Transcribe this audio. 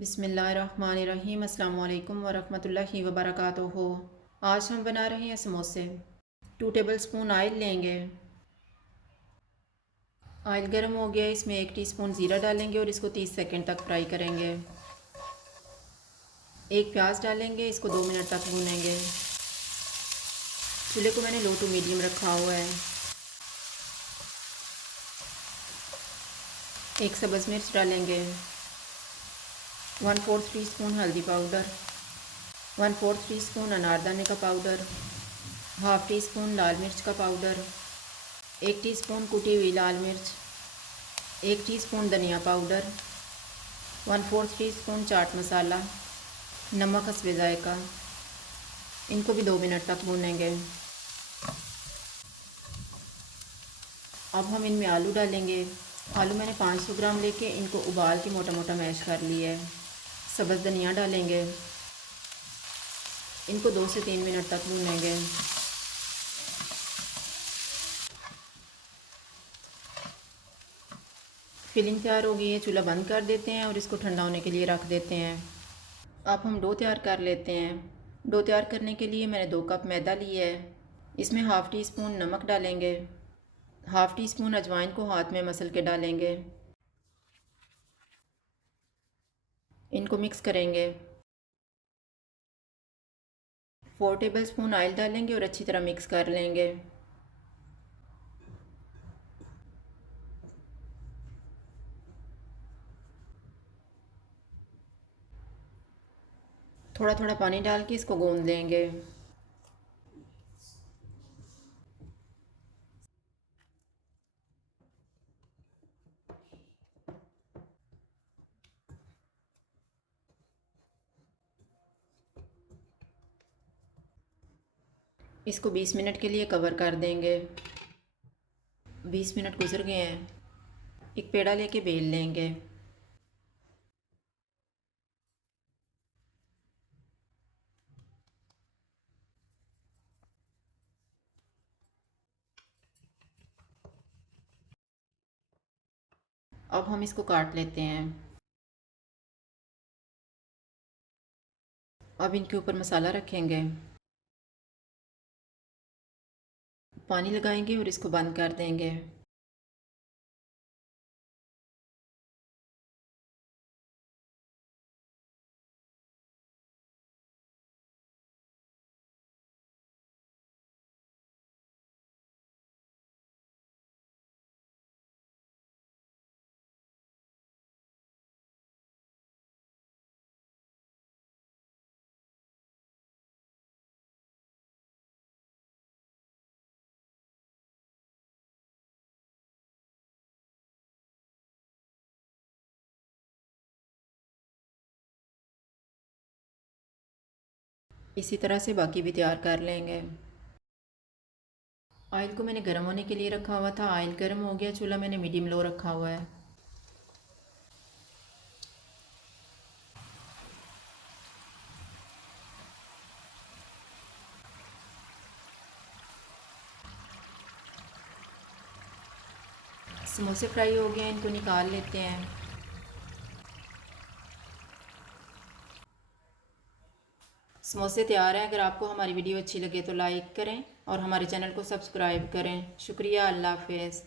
बिस्मिल्लाहिर्रहमानिर्रहीम। अस्सलाम वालेकुम वरहमतुल्लाहि वबरकातुहू। आज हम बना रहे हैं समोसे। 2 टेबलस्पून ऑयल लेंगे। ऑयल गर्म हो गया, इसमें 1 टीस्पून ज़ीरा डालेंगे और इसको 30 सेकंड तक फ्राई करेंगे। एक प्याज डालेंगे, इसको 2 मिनट तक भूनेंगे। चूल्हे को मैंने लो टू मीडियम रखा हुआ है। एक सब्ज़ मिर्च डालेंगे। 1/4 टीस्पून हल्दी पाउडर, 1/4 टीस्पून अनारदाने का पाउडर, हाफ़ टी स्पून लाल मिर्च का पाउडर, 1 टीस्पून कुटी हुई लाल मिर्च, 1 टीस्पून धनिया पाउडर, 1/4 टीस्पून चाट मसाला, नमक हस्बे ज़ायक़ा। इनको भी 2 मिनट तक भूनेंगे। अब हम इनमें आलू डालेंगे। आलू मैंने 500 ग्राम लेके इनको उबाल के मोटा मोटा मैश कर लिया है। सब्ज़ धनिया डालेंगे। इनको 2 से 3 मिनट तक भूनेंगे। फिलिंग तैयार हो गई है, चूल्हा बंद कर देते हैं और इसको ठंडा होने के लिए रख देते हैं। अब हम डो तैयार कर लेते हैं। डो तैयार करने के लिए मैंने 2 कप मैदा लिया है। इसमें हाफ़ टी स्पून नमक डालेंगे। हाफ़ टी स्पून अजवाइन को हाथ में मसल के डालेंगे। इनको मिक्स करेंगे। 4 टेबलस्पून ऑयल डालेंगे और अच्छी तरह मिक्स कर लेंगे। थोड़ा थोड़ा पानी डाल के इसको गूंद लेंगे। इसको 20 मिनट के लिए कवर कर देंगे। 20 मिनट गुजर गए हैं। एक पेड़ा लेके बेल लेंगे। अब हम इसको काट लेते हैं। अब इनके ऊपर मसाला रखेंगे, पानी लगाएंगे और इसको बंद कर देंगे। इसी तरह से बाकी भी तैयार कर लेंगे। ऑयल को मैंने गर्म होने के लिए रखा हुआ था। ऑयल गर्म हो गया, चूल्हा मैंने मीडियम लो रखा हुआ है। समोसे फ्राई हो गए हैं, इनको निकाल लेते हैं। समोसे तैयार हैं। अगर आपको हमारी वीडियो अच्छी लगे तो लाइक करें और हमारे चैनल को सब्सक्राइब करें। शुक्रिया। अल्लाह हाफ़िज़।